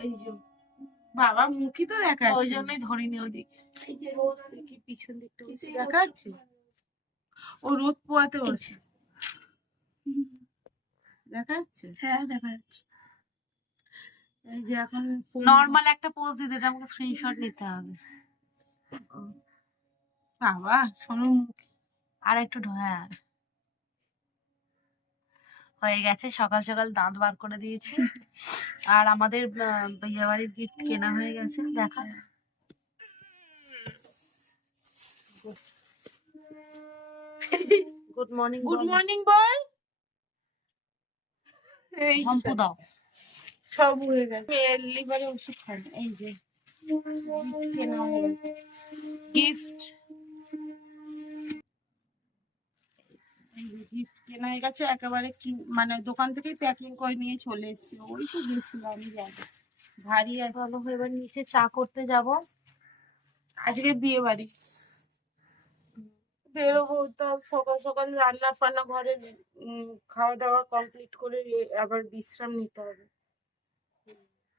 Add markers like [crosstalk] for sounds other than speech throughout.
এই যে বাবা মুখই তো দেখা ওই জন্যই ধরিনি ওদিক। এই যে রোদ আছে। পিছন দিকটা বেশি দেখা যাচ্ছে ও রোদ পোয়াতে বলছে দেখা যাচ্ছে হ্যাঁ দেখা যাচ্ছে এই যে এখন নর্মাল একটা পোজ দিতে আমাকে স্ক্রিনশট নিতে হবে। বাবা শোনো মুখ। আর একটু হ্যাঁ। হয়ে গেছে। সকাল সকাল দাঁত বার করে দিয়েছি। আর আমাদের আহ, বিয়ে বাড়ির গিফট কেনা হয়ে গেছে। দেখা। গুড মর্নিং গুড মর্নিং বল। এই হম্পু দাও। সব উড়ে গেছে। লিভারে ওষুধ খাই। এই যে কেনা হয়ে গেছে। গিফট গিফট কেনা হয়ে গেছে একেবারে মানে দোকান থেকেই প্যাকিং করে নিয়ে চলে এসেছি। ওই তো গেছিল আমি যাব ভারী আছে। চলো এবার নিচে চা করতে যাব। আজকে বিয়ে বাড়ি বেরোবো তা সকাল সকাল রান্না ফান্না ঘরে খাওয়া দাওয়া কমপ্লিট করে আবার বিশ্রাম নিতে হবে।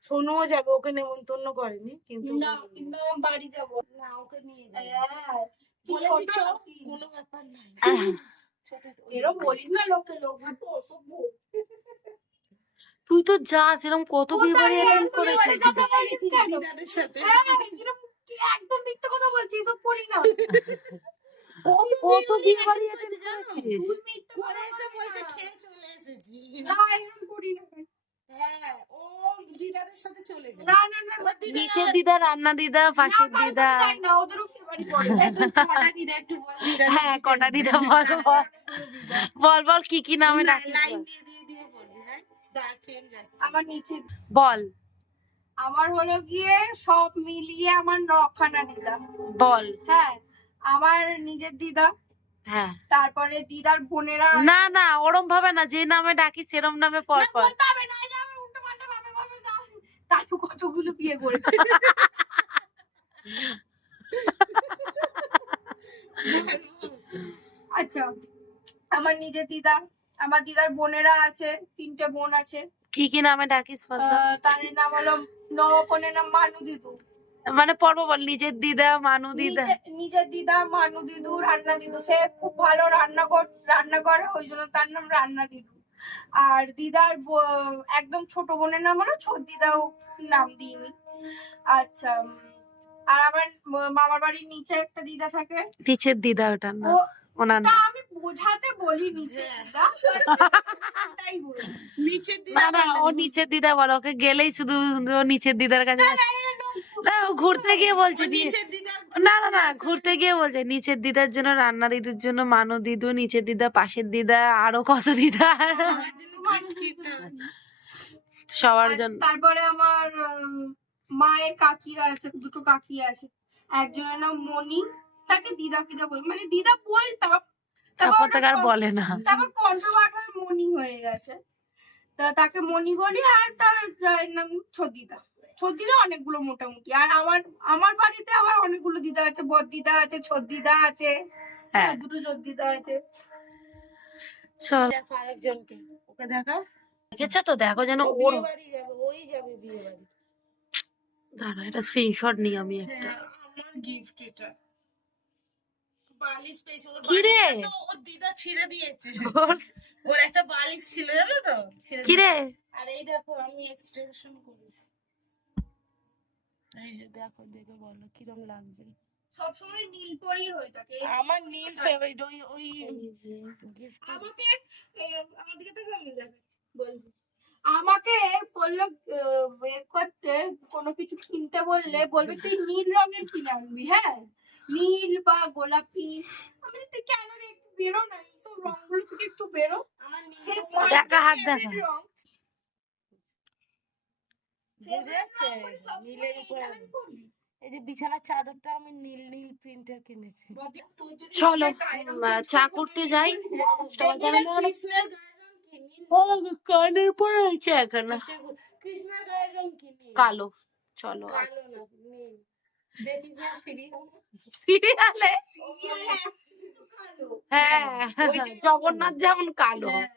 সোনুও যাবে ওকে নেমন্তন্ন করেনি কিন্তু না কিন্তু বাড়ি যাব। না ওকে নিয়ে যাবে। হ্যাঁ? কোনো ব্যাপার নাই। বলিস না লোকে লোক তো অসভ্য তুই তো যা এরকম কত বিয়ে বাড়ি করেছিস? দিদাদের সাথে। হ্যাঁ, কি একদম মিথ্যে কথা বলছিস? এসব করি না। কত দিন বাড়ি অ্যাটেন্ড করেছিস তুই মিথ্যে ঘরে কথা এসে বলছে খেয়ে চলে এসেছি না এরম করি না। হ্যাঁ ও দিদাদের সাথে চলে যায়। না না না নিচের দিদা রান্না দিদা পাশের দিদা। কারোর সাথে যাই না, ওদেরও বিয়ে বাড়ি পড়ে। তুই কটা দিদা একটু বল দিদা হ্যাঁ কটা দিদা বল বল। বল বল কি কি নামে ডাকিস লাইন বল। দিয়ে দিয়ে দিয়ে বলবি হ্যাঁ? দাঁড়া ট্রেন যাচ্ছে। আমার নিচে বল। আমার হলো গিয়ে সব মিলিয়ে আমার নখানা দিদা। বল। হ্যাঁ আমার নিজের দিদা। হ্যাঁ। তারপরে দিদার বোনেরা না না ওরম ভাবে না যে নামে ডাকি সেরম নামে পর পর না এটা আমার উল্টো পাল্টা ভাবে বলবে দাদু- কতগুলো বিয়ে করেছে? আচ্ছা আমার নিজের দিদা আমার দিদার বোনেরা আছে তিনটে বোন আছে। কি কি নামে ডাকিস তাদের নাম হলো নবকনের নাম মানু দিদু। মানে পর্ব বল নিজের দিদা মানু দিদা? নিজের দিদা মানু দিদু রান্না দিদু সে খুব ভালো রান্না কর রান্না করে ওই জন্য তার নাম রান্না দিদু। আর দিদার ব- একদম ছোট বোনের নাম হলো ছোট দিদাও নাম দিইনি। আচ্ছা আর আমার মামার বাড়ির নিচে একটা দিদা থাকে। নিচের দিদা ওটার না ওনার নাম। আমি বোঝাতে বলি নিচে দিদা [laughs] তাই বলি। নিচের দিদা না ও নিচের দিদা বলো ওকে গেলেই শুধু ও নিচের দিদার কাছে। না ঘুরতে গিয়ে বলছে না না না ঘুরতে গিয়ে বলছে নিচের দিদার জন্য রান্না দিদুর জন্য মানু দিদু নিচের দিদা পাশের দিদা আরও কত দিদা। সবার জন্য তারপরে আমার মায়ের কাকিরা আছে দুটো কাকি আছে। একজনের নাম মণি তাকে দিদা ফিদা বলি মানে দিদা বলতাম তারপর থেকে আর বলে না। তারপর কন্ট্রোভার্ট হয়ে মণি হয়ে গেছে। তা তাকে মণি বলি আর তার নাম ছদিদা। ছদিদা অনেকগুলো মোটামুটি। আর আমার আমার বাড়িতে আবার অনেকগুলো দিদা আছে বদ দিদা আছে ছোট দিদা আছে হ্যাঁ। হ্যাঁ দুটো ছোট দিদা আছে। চল। দেখো আরেকজনকে ওকে দেখাও দেখেছ তো? দেখো যেন ওর বিয়ে বাড়ি যাবে ওই যাবে বিয়ে বাড়ি দাঁড়া এটা স্ক্রিনশট নিই আমি একটা। হ্যাঁ, আমার গিফট এটা। বালিশ পেয়েছে ওর? বালিশটা ওর দিদা ছিঁড়ে দিয়েছে। ওর- ওর একটা বালিশ ছিল জানো তো? ছিঁড়ে কি রে আর এই দেখো আমি এক্সটেনশন করেছি। এই যে দেখো দেখে বলো কিরম লাগছে? সবসময় নীল পরেই হয়ে থাকে। আমার নীল ফেভারিট ওই ওই গিফট আমাকে দিকে থেকে আমি দেখাচ্ছি আমাকে বলল করতে কোনো কিছু কিনতে বললে বলবে তুই নীল রঙের কিনে আনবি হ্যাঁ? নীল বা গোলাপি আমি তুই কেন রে? বেরো না এইসব রঙগুলো থেকে একটু বেরো। আমার দেখা, হাত দেখা। নীলের উপরে এই যে বিছানার চাদরটা আমি নীল নীল প্রিন্টার কিনেছি। চলো চা করতে যাই। নীল কানের পরে আছে এখানে। কৃষ্ণের গায়ের রং কি নীল কালো চলো সিরিয়াল। হ্যাঁ জগন্নাথ যেমন কালো। হ্যাঁ,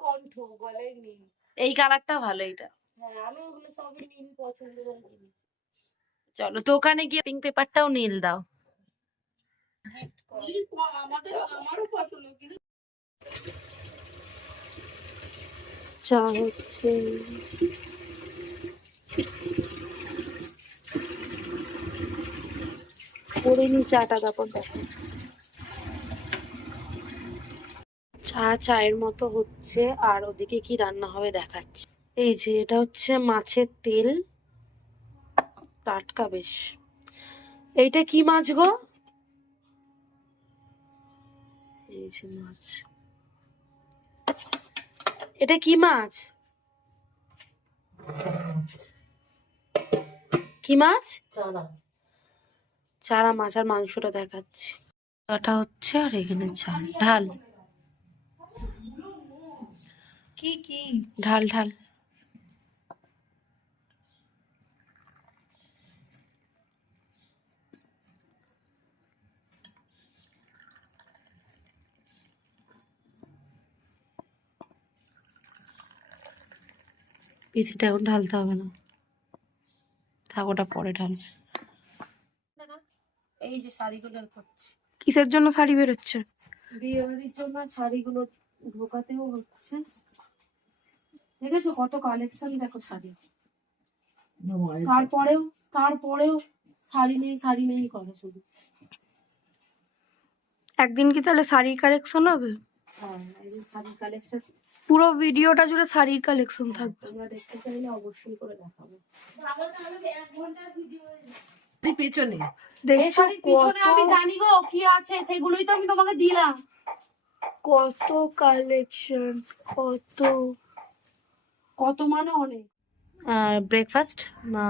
কণ্ঠ গলায় নীল। এই কালারটা ভালো এটা হ্যাঁ চলো তো ওখানে গিয়ে পিঙ্ক পেপারটাও নীল দাও। চা হচ্ছে। করে নি চাটা তারপর দেখা চা চায়ের মতো হচ্ছে আর ওদিকে কি রান্না হবে দেখাচ্ছি। এই যে এটা হচ্ছে মাছের তেল। টাটকা বেশ। এইটা কি মাছ গো? এই যে মাছ। এটা কি মাছ? কি মাছ? চারা। চারা মাছ আর মাংসটা দেখাচ্ছি। ওটা হচ্ছে আর এখানে চাল ঢাল। কি কি? ঢাল ঢাল। পিসিটা এখন ঢালতে হবে না। থাক ওটা পরে ঢালবে এই যে শাড়িগুলো করছি। কিসের জন্য শাড়ি বেরোচ্ছে? বিয়ে বাড়ির জন্য শাড়িগুলো ঢোকাতেও হচ্ছে। দেখেছ কত কালেকশন দেখো শাড়ি। তারপরেও তারপরেও শাড়ি নেই শাড়ি নেই করে শুধু। একদিন কি তাহলে শাড়ির কালেকশন হবে? হ্যাঁ শাড়ির কালেকশন পুরো ভিডিওটা জুড়ে শাড়ির কালেকশন থাকবে। তোমরা দেখতে চাইলে অবশ্যই করে দেখাবো। বাবা তাহলে এক ঘণ্টার ভিডিও পেছনে দেখছ কত আমি জানি গো কি আছে? সেগুলোই তো আমি তোমাকে দিলাম। কত কালেকশন কত কত মানে অনেক। আর ব্রেকফাস্ট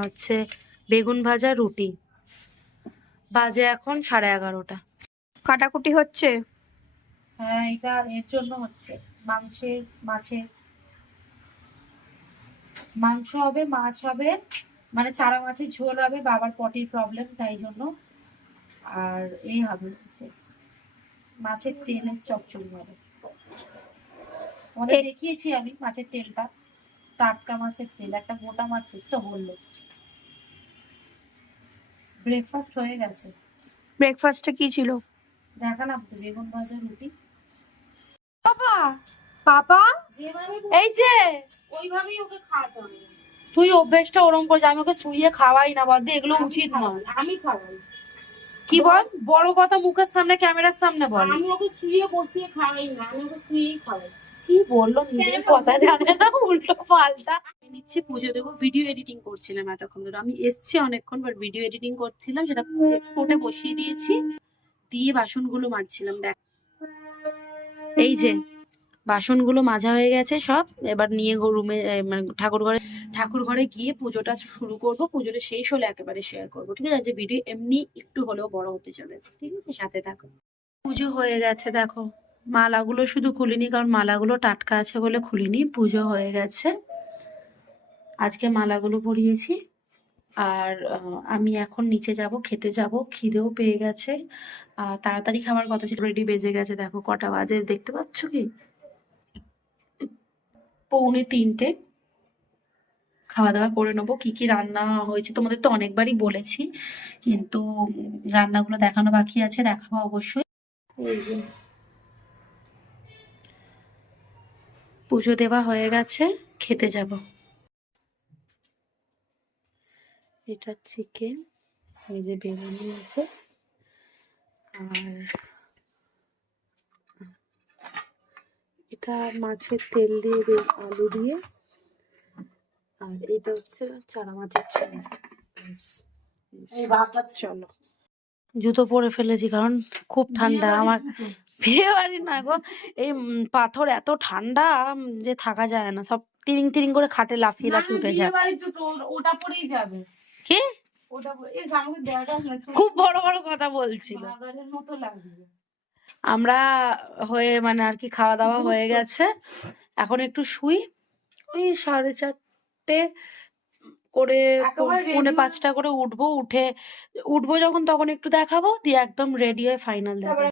হচ্ছে বেগুন ভাজা রুটি। বাজে এখন সাড়ে এগারোটা। কাটাকুটি হচ্ছে? হ্যাঁ এটা এর জন্য হচ্ছে। মাংসের মাছের মাংস হবে মাছ হবে মানে চারা মাছের ঝোল হবে বাবার পটির প্রবলেম তাই জন্য। আর এই হবে হচ্ছে মাছের তেলের চচ্চড়ি হবে। এ- দেখিয়েছি আমি মাছের তেলটা। টাটকা মাছের তেল একটা মোটা মাছের তো বলল ব্রেকফাস্ট হয়ে গেছে। ব্রেকফাস্টে কি ছিল? দেখালাম তো বেগুন ভাজা রুটি। বাবা! পাপা এই যে! ওইভাবেই ওকে খাওয়াতে হবে। তুই অভ্যেসটা ওরম করে আমি ওকে শুয়ে খাওয়াই না বদ্দে এগুলো উচিত নয়। আমি খাওয়াই। কি বল? বড় কথা মুখের সামনে ক্যামেরার সামনে বল। আমি ওকে শুয়ে বসিয়ে খাওয়াই না আমি ওকে শুয়েই খাওয়াই। কি বলল নিজের কথা জানে না উল্টো পাল্টা। আমি নিচ্ছি পুজো দেবো ভিডিও এডিটিং করছিলাম এতক্ষণ ধরে। আমি এসছি অনেকক্ষণ বাট ভিডিও এডিটিং করছিলাম সেটা এক্সপোর্টে বসিয়ে দিয়েছি। দিয়ে বাসনগুলো মাজছিলাম দেখ। এই যে বাসনগুলো মাজা হয়ে গেছে সব। এবার নিয়ে রুমে মানে ঠাকুর ঘরে ঠাকুর ঘরে গিয়ে পুজোটা শুরু করব। পুজোটা শেষ হলে একেবারে শেয়ার করব ঠিক আছে? ভিডিও এমনি একটু হলেও বড় হতে চলেছে ঠিক আছে? সাথে থাকো। পুজো হয়ে গেছে দেখো। মালাগুলো শুধু খুলিনি কারণ মালাগুলো টাটকা আছে বলে খুলিনি পুজো হয়ে গেছে। আজকে মালাগুলো পরিয়েছি। আর আমি এখন নিচে যাব খেতে যাব খিদেও পেয়ে গেছে। আহ, তাড়াতাড়ি খাবার কথা ছিল? রেডি বেজে গেছে দেখো কটা বাজে দেখতে পাচ্ছ কি? পৌনে তিনটে। খাওয়া দাওয়া করে নেব কি কি রান্না হয়েছে তোমাদের তো অনেকবারই বলেছি কিন্তু রান্নাগুলো দেখানো বাকি আছে দেখাবো অবশ্যই। যে পুজো দেওয়া হয়ে গেছে খেতে যাব। এটা চিকেন এই যে বেগুনি আছে। আর এটা মাছের তেল দিয়ে আলু দিয়ে। আর এটা হচ্ছে চারা মাছের চলো। জুতো পরে ফেলেছি কারণ খুব ঠান্ডা আমার বিয়ে বাড়ি না গো এই পাথর এত ঠান্ডা যে থাকা যায় না। সব তিরিং তিরিং করে খাটে লাফিয়ে লাফিয়ে উঠে যায়। ওটা পরেই যাবে। কি? পরে খুব বড় বড় কথা বলছিল। আমরা হয়ে মানে আর কি খাওয়া দাওয়া হয়ে গেছে। এখন একটু শুই। ওই সাড়ে চারটে করে পৌনে পাঁচটা করে উঠবো। উঠে উঠবো যখন তখন একটু দেখাবো। দিয়ে একদম রেডি হয়ে ফাইনাল দেখাবো।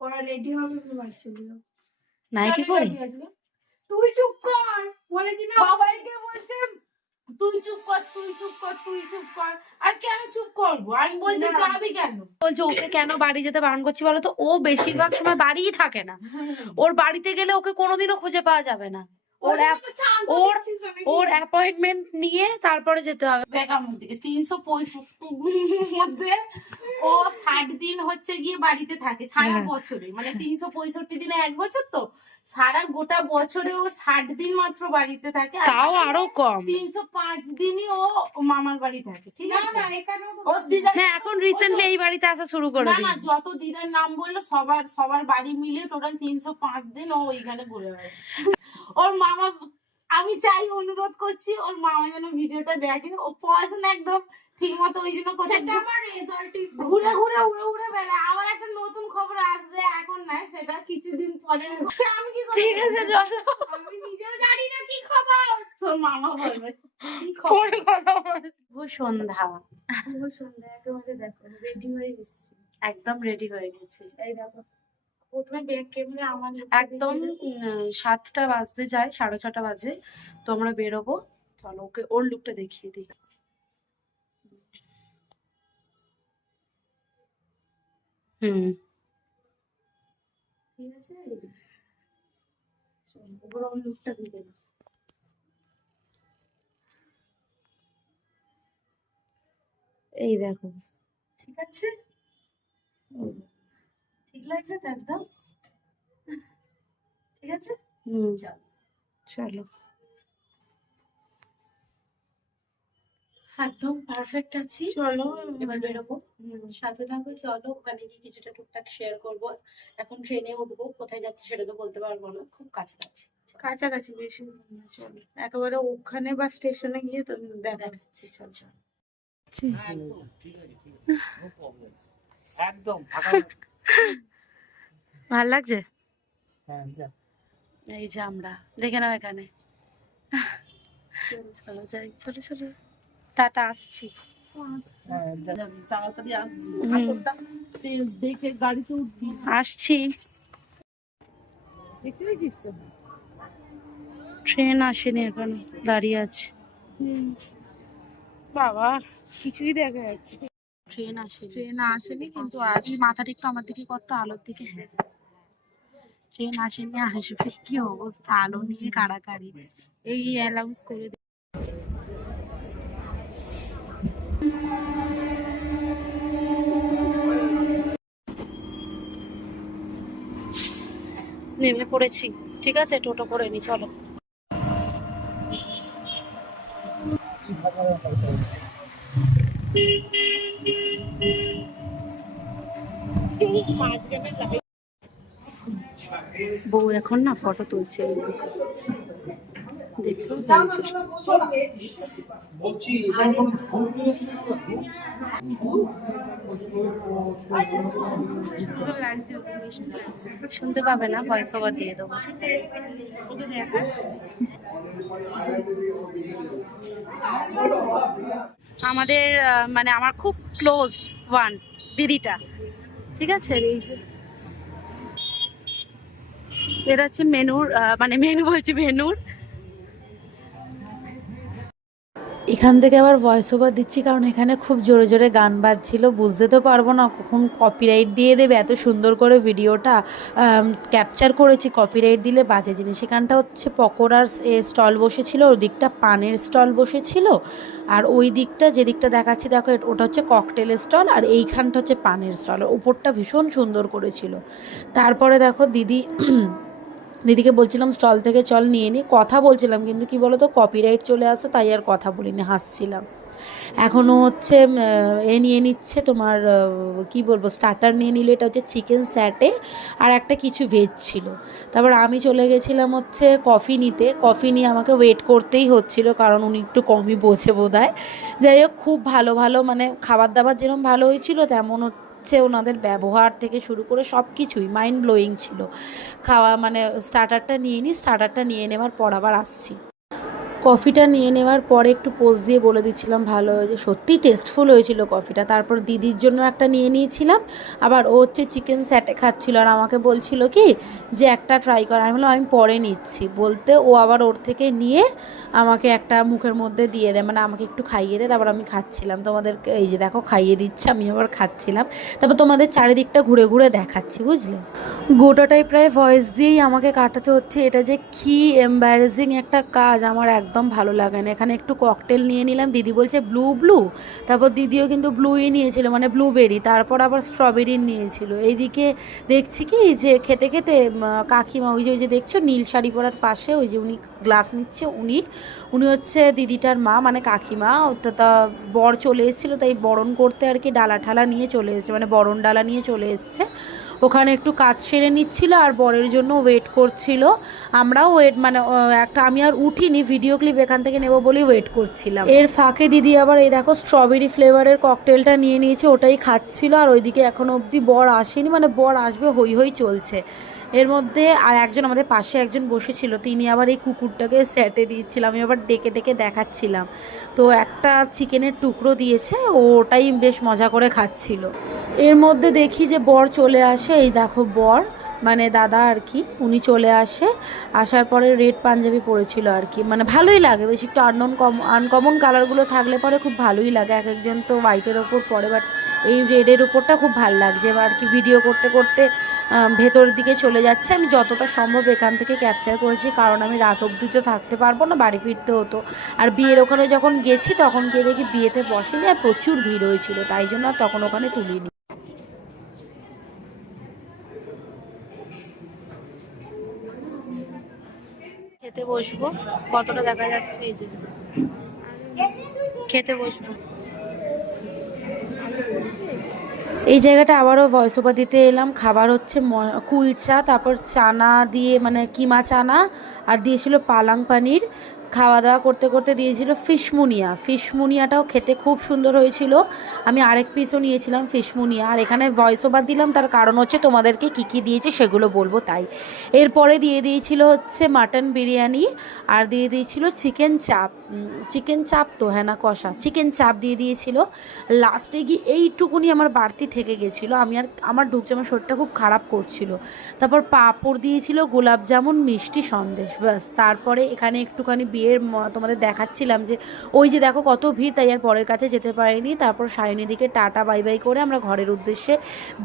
ওরা রেডি হবে আমি বাড়ি চলে যাব। নাইটি কেন পরি? তুই চুপ কর! বলেছি না সবাইকে বলছে তুই চুপ কর তুই চুপ কর তুই চুপ কর। আর কেন চুপ করব? আমি বলছি যাবি কেন? বলছে ওকে কেন বাড়ি যেতে বারণ করছি বলো তো? ও বেশিরভাগ সময় বাড়িই থাকে না। [laughs] ওর বাড়িতে গেলে ওকে কোনোদিনও খুঁজে পাওয়া যাবে না। ওর ওর ওর অ্যাপয়েন্টমেন্ট নিয়ে তারপরে যেতে হবে। আমার দিকে তিনশো পঁয়ষট্টি দিনের মধ্যে ও ষাট দিন হচ্ছে গিয়ে বাড়িতে থাকে সারা হ্যাঁ। বছরে মানে তিনশো পঁয়ষট্টি দিনে এক বছর তো? সারা গোটা বছরে ও ষাট দিন মাত্র বাড়িতে থাকে তাও আরও কম। তিনশো পাঁচ দিনই ও মামার বাড়ি থাকে ঠিক আছে? হ্যাঁ এখন রিসেন্টলি এই বাড়িতে আসা শুরু করে না যত দিদার নাম বলল সবার সবার বাড়ি মিলে টোটাল তিনশো পাঁচ দিন ও ওইখানে ঘুরে বেড়ায় ওর মামা আমি চাই অনুরোধ করছি ওর মামা যেন ভিডিওটা দেখে। ও পড়াশোনা একদম ঠিক মতো ওই জন্য সেটা আমার রেজাল্টই ঘুরে ঘুরে উড়ে উড়ে বেড়ায় আবার একটা নতুন খবর আসবে এখন নাই সেটা কিছুদিন পরে। আমি কি ঠিক আছে চলো। আমি নিজেও জানি না কি খবর। তোর মামা বলবে। কি কথা বল শুভ সন্ধ্যা। শুভ সন্ধ্যা একেবারে দেখো রেডি হয়ে এসছি একদম রেডি হয়ে গেছি। এই দেখো প্রথমে ব্যাক ক্যামেরা আমার একদম সাতটা বাজতে যায় সাড়ে ছটা বাজে। তো আমরা বেরোবো। চলো ওকে ওর লুকটা দেখিয়ে দিই। হুম। ঠিক আছে এই ওভারঅল লুকটা দিয়ে দেবো এই দেখো। ঠিক আছে? ঠিক লাগছে তো একদম? ঠিক আছে? হুম। চল। চলো। একদম পারফেক্ট আছি। চলো এবার বেরোবো। সাথে থাকো চলো ওখানে গিয়ে কিছুটা টুকটাক শেয়ার করব। এখন ট্রেনে উঠবো কোথায় যাচ্ছি সেটা তো বলতে পারব না খুব কাছাকাছি। কাছাকাছি বেশি চলো। একেবারে ওখানে বা স্টেশনে গিয়ে তো দেখা যাচ্ছে চল চল। একদম ঠিক আছে ঠিক আছে নো প্রবলেম একদম ফাঁকা ভালো লাগছে? হ্যাঁ এই যে আমরা দেখে নাও এখানে। চলো যাই চলো চলো। টাটা আসছি। আস আসছি। ট্রেন আসেনি এখন দাঁড়িয়ে আছে। বাবা কিছুই দেখা যাচ্ছে। ট্রেন আসেনি। ট্রেন আসেনি কিন্তু আসবে। মাথাটা একটু আমার দিকে কত আলোর দিকে হ্যাঁ। ট্রেন আসেনি আসবে। কি অবস্থা আলো নিয়ে কাড়াকাড়ি। এই অ্যালাউন্স করে নেমে পড়েছি। ঠিক আছে, টোটো করে নি, চলো। বউ এখন না ফটো তুলছে। দেখতে পেয়েছে বলছি শুনতে পাবে না ভয়েস ওভার দিয়ে দেবো। আমাদের মানে আমার খুব ক্লোজ ওয়ান দিদিটা। ঠিক আছে? এটা হচ্ছে মেনুর মানে মেনু বলছি, মেনুর। এখান থেকে আবার ভয়েস ওভার দিচ্ছি কারণ এখানে খুব জোরে জোরে গান বাজছিল। বুঝতে তো পারব না কখন কপিরাইট দিয়ে দেবে, এত সুন্দর করে ভিডিওটা ক্যাপচার করেছি কপিরাইট দিলে বাজে জিনিস। এখানটা হচ্ছে পকোড়ার স্টল বসেছিল ওই দিকটা পানের স্টল বসেছিল। আর ওই দিকটা যে দিকটা দেখাচ্ছি, দেখো ওটা হচ্ছে ককটেলের স্টল আর এইখানটা হচ্ছে পানের স্টল উপরটা ভীষণ সুন্দর করেছিল। তারপরে দেখো দিদি দিদিকে বলছিলাম, স্টল থেকে চল নিয়ে নি। কথা বলছিলাম, কিন্তু কি বলো বলতো কপিরাইট চলে আসতো তাই আর কথা বলিনি, হাসছিলাম। এখনও হচ্ছে এ নিয়ে নিচ্ছে তোমার কি বলব স্টার্টার নিয়ে নিলে এটা হচ্ছে চিকেন স্যাটে আর একটা কিছু ভেজ ছিল। তারপর আমি চলে গেছিলাম হচ্ছে কফি নিতে। কফি নিয়ে আমাকে ওয়েট করতেই হচ্ছিল, কারণ উনি একটু কমই বোঝে বোধ হয় যাই হোক, খুব ভালো ভালো মানে খাবার দাবার যেরকম ভালো হয়েছিল, তেমন হচ্ছে ওনাদের ব্যবহার থেকে শুরু করে সব কিছুই মাইন্ড ব্লোয়িং ছিল। খাওয়া মানে স্টার্টারটা নিয়ে নিই স্টার্টারটা নিয়ে নেওয়ার পর আবার আসছি। কফিটা নিয়ে নেওয়ার পরে একটু পোজ দিয়ে বলে দিচ্ছিলাম ভালো হয়েছে। সত্যি টেস্টফুল হয়েছিল কফিটা। তারপর দিদির জন্য একটা নিয়ে নিয়েছিলাম। আবার ও হচ্ছে চিকেন স্যাটে খাচ্ছিল। আর আমাকে বলছিল কি, যে একটা ট্রাই করা। আমি বললাম, আমি পরে নিচ্ছি। বলতে ও আবার ওর থেকে নিয়ে আমাকে একটা মুখের মধ্যে দিয়ে দেয়। মানে আমাকে একটু খাইয়ে দেয়। তারপর আমি খাচ্ছিলাম। তোমাদেরকে এই যে দেখো, খাইয়ে দিচ্ছে। আমি আবার খাচ্ছিলাম। তারপর তোমাদের চারিদিকটা ঘুরে ঘুরে দেখাচ্ছি, বুঝলে? গোটাটাই প্রায় ভয়েস দিয়েই আমাকে কাটাতে হচ্ছে। এটা যে কি এম্বারেজিং একটা কাজ আমার একদম ভালো লাগে না। এখানে একটু ককটেল নিয়ে নিলাম, দিদি বলছে ব্লু ব্লু তারপর দিদিও কিন্তু ব্লুই নিয়েছিল মানে ব্লুবেরি তারপর আবার স্ট্রবেরি নিয়েছিল। এইদিকে দেখছি কি, যে খেতে খেতে কাকিমা ওই যে ওই যে দেখছ, নীল শাড়ি পরার পাশে ওই যে উনি গ্লাস নিচ্ছে উনি। উনি হচ্ছে দিদিটার মা মানে কাকিমা। তো বর চলে এসেছিল, তাই বরণ করতে আর কি ডালা ঠালা নিয়ে চলে এসেছে মানে বরণ ডালা নিয়ে চলে এসছে। ওখানে একটু কাজ সেরে নিচ্ছিল আর বরের জন্য ওয়েট করছিল। আমরাও ওয়েট মানে একটা, আমি আর উঠিনি ভিডিও ক্লিপ এখান থেকে নেব বলেই ওয়েট করছিলাম। এর ফাঁকে দিদি আবার, এই দেখো স্ট্রবেরি ফ্লেভারের ককটেলটা নিয়ে নিয়েছে, ওটাই খাচ্ছিল, আর ওইদিকে এখনও অবধি বর আসেনি মানে বর আসবে, হই হই চলছে। এর মধ্যে আর একজন আমাদের পাশে একজন বসেছিল, তিনি আবার এই কুকুরটাকে স্যাটে দিচ্ছিল, আমি আবার ডেকে ডেকে দেখাচ্ছিলাম। তো একটা চিকেনের টুকরো দিয়েছে ও ওটাই বেশ মজা করে খাচ্ছিল। এর মধ্যে দেখি যে বর চলে আসে, এই দেখো বর। মানে দাদা আর কি, উনি চলে আসে। আসার পরে রেড পাঞ্জাবি পরেছিল আর কি। মানে ভালোই লাগে, বেশি একটু আনন কম আনকমন কালারগুলো থাকলে পরে খুব ভালোই লাগে। এক একজন তো হোয়াইটের ওপর পরে বাট এই রেডের ওপরটা খুব ভালো লাগছে। এবার আর কি ভিডিও করতে করতে ভেতর দিকে চলে যাচ্ছে। আমি যতটা সম্ভব এখান থেকে ক্যাপচার করেছি, কারণ আমি রাত অবধি তো থাকতে পারব না, বাড়ি ফিরতে হতো। আর বিয়ের ওখানে যখন গেছি, তখন গিয়ে দেখি বিয়েতে বসেনি আর প্রচুর ভিড় হয়েছিল, তাই জন্য তখন ওখানে তুলিনি। খেতে বসবো। কতটা দেখা যাচ্ছে এই যে। খেতে বসবো। এই জায়গাটা আবারও ভয়েস ওভার দিতে এলাম। খাবার হচ্ছে কুলচা, তারপর চানা দিয়ে মানে কিমা চানা, আর দিয়েছিল পালাং পানির। খাওয়া দাওয়া করতে করতে দিয়েছিল ফিশমুনিয়া। ফিশমুনিয়াটাও খেতে খুব সুন্দর হয়েছিল। আমি আরেক পিসও নিয়েছিলাম ফিশমুনিয়া। আর এখানে ভয়েস ওভার দিলাম, তার কারণ হচ্ছে তোমাদেরকে কী কী দিয়েছে সেগুলো বলব তাই। এরপরে দিয়ে দিয়েছিল হচ্ছে মাটন বিরিয়ানি, আর দিয়ে দিয়েছিল চিকেন চাপ চিকেন চাপ তো হ্যাঁ না, কষা। চিকেন চাপ দিয়ে দিয়েছিল। লাস্টে গিয়ে এইটুকুনি আমার বাড়তি থেকে গেছিল। আমি আর, আমার ঢুকছে, আমার শরীরটা খুব খারাপ করছিল। তারপর পাঁপড় দিয়েছিল গোলাপ জামুন মিষ্টি সন্দেশ, ব্যাস। তারপরে এখানে একটুখানি বিয়ের তোমাদের দেখাচ্ছিলাম যে ওই যে দেখো কত ভিড়, তাই আর পরের কাছে যেতে পারিনি। তারপর সায়নী দিকে টাটা, বাই বাই করে আমরা ঘরের উদ্দেশ্যে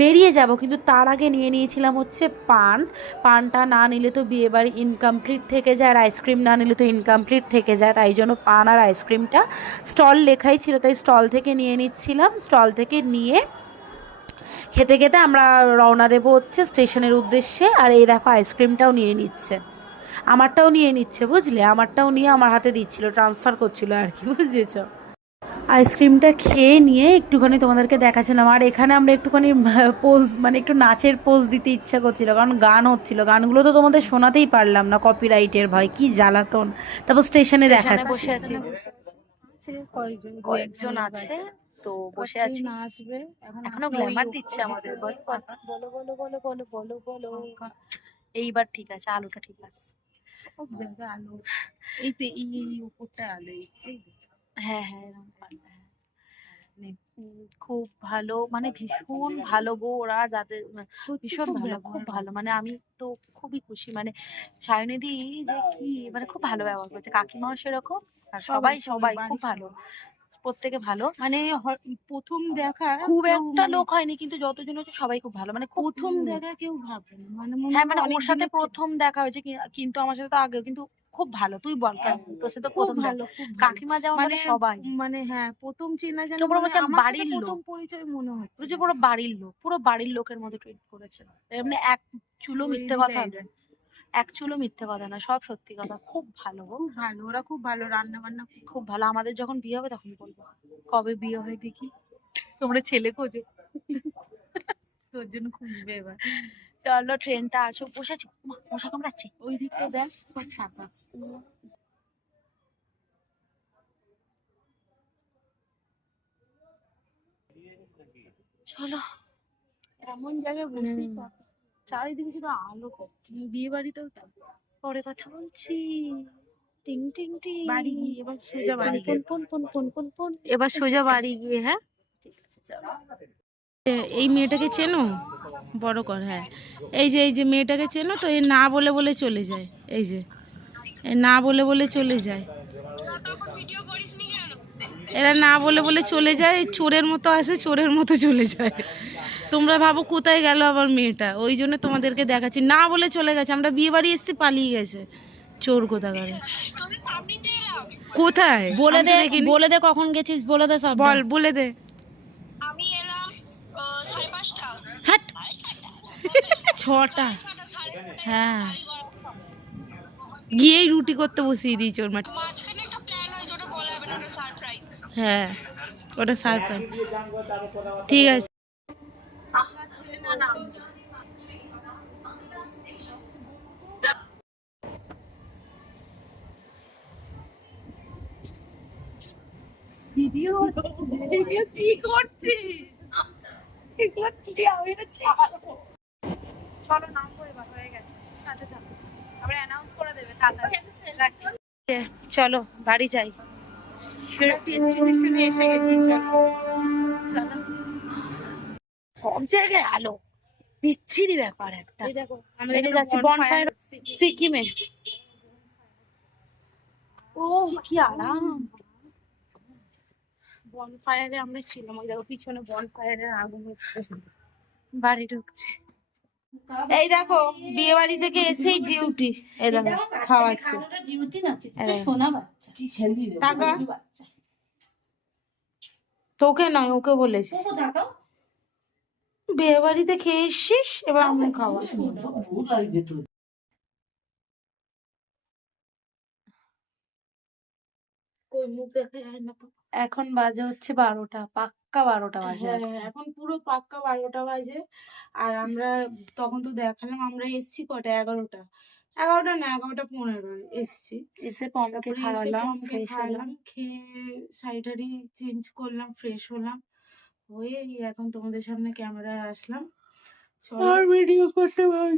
বেরিয়ে যাব। কিন্তু তার আগে নিয়ে নিয়েছিলাম হচ্ছে পান। পানটা না নিলে তো বিয়ে বাড়ি ইনকমপ্লিট থেকে যায় আর আইসক্রিম না নিলে তো ইনকমপ্লিট থেকে যায়। তাই জন্য পান আর আইসক্রিমটা স্টল লেখাই ছিল, তাই স্টল থেকে নিয়ে নিচ্ছিলাম। স্টল থেকে নিয়ে খেতে খেতে আমরা রওনা দেবো হচ্ছে স্টেশনের উদ্দেশ্যে। আর এই দেখো আইসক্রিমটাও নিয়ে নিচ্ছে। আমারটাও নিয়ে নিচ্ছে বুঝলে? আমারটাও নিয়ে আমার হাতে দিচ্ছিল ট্রান্সফার করছিল আর কি বুঝেছ? আইসক্রিমটা খেয়ে নিয়ে একটুখানি তোমাদেরকে দেখাচ্ছিলাম। আর এখানে আমরা একটুখানি পোজ মানে একটু নাচের পোজ দিতে ইচ্ছা করছিল কারণ গান হচ্ছিল। গানগুলো তো তোমাদের শোনাতেই পারলাম না কপিরাইটের ভয় কি জ্বালাতন। তারপর স্টেশনে দেখাচ্ছি। বসে আছি। কয়েকজন কয়েকজন আছে তো বসে আছি। আসবে। এখনও গ্ল্যামার দিচ্ছে আমাদের বলো বলো বলো বলো বলো বলো। এইবার ঠিক আছে আলোটা ঠিক আছে। সব জায়গায় আলো এই তো এই এই উপরটা আলো এই এই হ্যাঁ হ্যাঁ হ্যাঁ। খুব ভালো মানে ভীষণ ভালো গো ওরা যাদের মানে ভীষণ ভালো খুব ভালো। মানে আমি তো খুবই খুশি মানে সায়নিধি যে কি মানে খুব ভালো ব্যবহার করছে। কাকিমাও সেরকম আর সবাই সবাই খুব ভালো। প্রত্যেকে ভালো। মানে প্রথম দেখা খুব একটা মানে লোক হয়নি কিন্তু যতজন হচ্ছে সবাই খুব ভালো। মানে প্রথম দেখা কেউ ভাবে মানে হ্যাঁ মানে ওর সাথে প্রথম দেখা হয়েছে কিন্তু আমার সাথে তো আগেও কিন্তু খুব ভালো। তুই বল কেমন? তোর সাথে প্রথম ভালো কাকিমা যেমন মানে মানে সবাই। মানে হ্যাঁ প্রথম চেনা জানা তো মানে হচ্ছে বাড়ির লোক। প্রথম পরিচয় মনে হচ্ছে পুরো যে পুরো বাড়ির লোক পুরো বাড়ির লোকের মতো ট্রিট করেছে। এমনি এক চুলো মিথ্যে কথা না এক চুলো মিথ্যে কথা না সব সত্যি কথা। খুব ভালো গো। খুব ভালো ওরা খুব ভালো রান্না বান্না খুব ভালো। আমাদের যখন বিয়ে হবে তখন বলব কবে বিয়ে হয় দেখি। তোমরা ছেলে খোঁজো। তোর জন্য খুঁজবে এবার। চলো ট্রেনটা আসো বসেছি মশা কামড়াচ্ছে। ওই দিকটা দেখ ফাঁকা। চলো। এমন জায়গায় বসে চারিদিকে শুধু আলো বিয়ে বাড়িতেও। পরে কথা বলছি। টিং টিং টিং। বাড়ি গিয়ে। এবার সোজা বাড়ি গিয়ে। পুন পুন পুন পুন পুন এবার সোজা বাড়ি গিয়ে হ্যাঁ? ঠিক আছে চলো। এই মেয়েটাকে চেনো? বড় কর হ্যাঁ। এই যে এই যে মেয়েটাকে চেনো তো এ না বলে বলে চলে যায়। এই যে এ না বলে বলে চলে যায়। এরা না বলে বলে চলে যায় চোরের মতো আসে চোরের মতো চলে যায়। তোমরা ভাবো কোথায় গেল আবার মেয়েটা? ওই জন্য তোমাদেরকে দেখাচ্ছি। না বলে চলে গেছে। আমরা বিয়ে বাড়ি এসেছি পালিয়ে গেছে। চোর কোথাকারে। কোথায়? বলে দে বলে দে কখন গেছিস বলে দে সব বল বলে দে। আমি এলাম পাঁচটা। হাট! ছটা। হ্যাঁ। গিয়েই রুটি করতে বসিয়ে দিয়েছে ওর মাঠে। মাঝখানে একটা প্ল্যান হয় যেটা বলা হবে না ওটা সারপ্রাইজ হ্যাঁ ওটা সারপ্রাইজ ঠিক আছে। ভিডিও ভিডিও কি করছিস? এগুলো কি আমি না চলো নামবো এবার হয়ে গেছে। থাকো। অ্যানাউন্স করে দেবে তাড়াতাড়ি। চলো বাড়ি যাই। এসে গেছি চলো। চলো। সব জায়গায় আলো। বিচ্ছিরি ব্যাপার একটা। এই যাচ্ছি বনফায়ার সিকিমে। ও কি আরাম। বনফায়ারে আমরা ছিলাম। ওই দেখো পিছনে বনফায়ারের আগুন হচ্ছে। বাড়ি ঢুকছে। এই দেখো বিয়ে বাড়ি থেকে এসেই ডিউটি এই দেখো খাওয়াচ্ছে। ডিউটি না। সোনা বাচ্চা। টাকা? বাচ্চা। তোকে নয় ওকে বলেছি। বিয়ে বাড়িতে খেয়ে এসছিস এবার আমি খাওয়া এখন বাজে হচ্ছে বারোটা পাক্কা বারোটা বাজে হ্যাঁ, এখন। পুরো পাক্কা বারোটা বাজে। আর আমরা তখন তো দেখালাম আমরা এসছি কটা? এগারোটা। এগারোটা না এগারোটা পনেরো এসছি। এসে পমকে খাওয়ালাম পমকে খাওয়ালাম খেয়ে শাড়ি টাড়ি চেঞ্জ করলাম ফ্রেশ হলাম। হয়ে এখন তোমাদের সামনে ক্যামেরায় আসলাম। চলো। ভিডিও করতে ভালো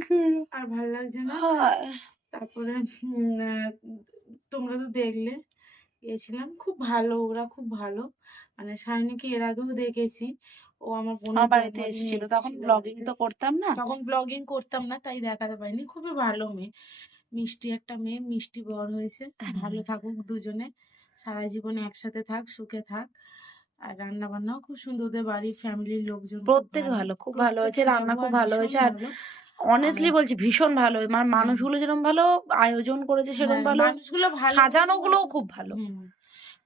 আর ভালো লাগছে না? হ্যাঁ। তারপরে তোমরা তো দেখলে গেছিলাম। খুব ভালো ওরা খুব ভালো। মানে সায়নীকে এর আগেও দেখেছি। ও আমার বোনের বাড়িতে এসেছিল। তখন ব্লগিং তো করতাম না? তখন ব্লগিং করতাম না তাই দেখাতে পারিনি। খুবই ভালো মেয়ে। মিষ্টি একটা মেয়ে মিষ্টি বর হয়েছে। হ্যাঁ। ভালো থাকুক দুজনে। সারা জীবনে একসাথে থাক সুখে থাক। আর রান্না বান্নাও খুব সুন্দর ওদের বাড়ির ফ্যামিলির লোকজন প্রত্যেক ভালো, খুব ভালো হয়েছে, রান্না খুব ভালো হয়েছে, আর অনেস্টলি বলছি ভীষণ ভালো মানে হুম। মানুষগুলো যেরকম ভালো আয়োজন করেছে সেরকম হ্যাঁ, ভালো মানুষগুলো ভালো। সাজানো গুলোও খুব ভালো।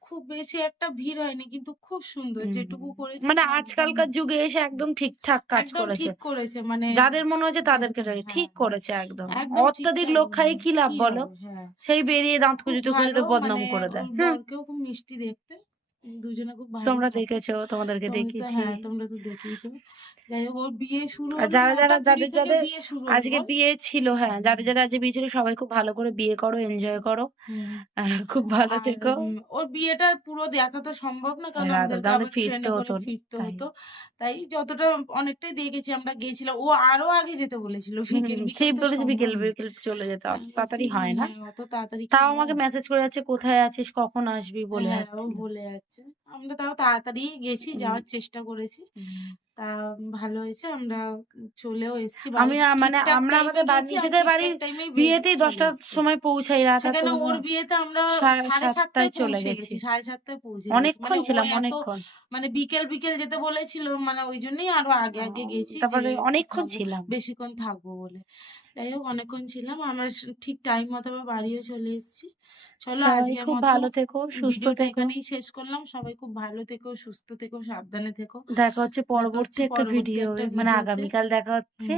খুব বেশি একটা ভিড় হয়নি কিন্তু খুব সুন্দর যেটুকু করেছে মানে আজকালকার যুগে এসে একদম ঠিকঠাক কাজ করেছে। ঠিক করেছে মানে যাদের মনে হয়েছে তাদেরকে হ্যাঁ, ঠিক হ্যাঁ। করেছে একদম। অত্যাধিক লোক বলেছে। কি লাভ বলো? হ্যাঁ। সেই বেরিয়ে দাঁত খুঁজে খুঁজে বদনাম মানে করে দেয়। খুব মিষ্টি দেখতে। দুজনে খুব ভালো তোমরা দেখেছ তোমাদেরকে দেখিয়েছি। হ্যাঁ তোমরা তো দেখিয়েছো। যাই হোক ওর বিয়ে শুরু আর যারা যারা যাদের যাদের আজকে বিয়ে ছিল হ্যাঁ যাদের যাদের আজকে বিয়ে ছিল সবাই খুব ভালো করে বিয়ে করো এনজয় করো। খুব ভালো থেকো। ওর বিয়েটা পুরো দেখা তো সম্ভব না কারণ আমাদের ফিরতে হতো, ফিরতে হতো। তাই যতটা অনেকটাই দেখেছি আমরা গেছিলাম ও আরও আগে যেতে বলেছিল বিকেল সেই বলেছে বিকেল বিকেল চলে যেতে অত তাড়াতাড়ি হয় না। হ্যাঁ, অত তাড়াতাড়ি তাও আমাকে মেসেজ করে যাচ্ছে কোথায় আছিস? কখন আসবি? বলে হ্যাঁ, যাচ্ছে বলে যাচ্ছে। আমরা তাও তাড়াতাড়ি গেছি যাওয়ার চেষ্টা করেছি। তা ভালো হয়েছে। আমরা চলেও এসেছি। আমি মানে আমরা আমাদের বাড়ি- নিজেদের বাড়ির বিয়েতেই দশটার সময় পৌঁছাই রাত ওর বিয়েতে আমরা সাড়ে সাতটায় চলে গেছি। সাড়ে সাতটায় পৌঁছে অনেকক্ষণ মানে ছিলাম অনেকক্ষণ। মানে বিকেল বিকেল যেতে বলেছিল মানে ওই জন্যই আরও আগে আগে গেছি তারপরে অনেকক্ষণ ছিলাম। বেশিক্ষণ থাকব বলে। যাই হোক অনেকক্ষণ ছিলাম। আমরা ঠিক টাইম মতো বাড়িও চলে এসেছি। চলো আজকে খুব ভালো থেকো সুস্থ থেকো। এখানেই শেষ করলাম। সবাই খুব ভালো থেকো সুস্থ থেকো সাবধানে থেকো। দেখা হচ্ছে পরবর্তী একটা ভিডিও মানে আগামীকাল দেখা হচ্ছে।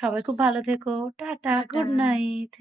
সবাই খুব ভালো থেকো। টাটা। Good night.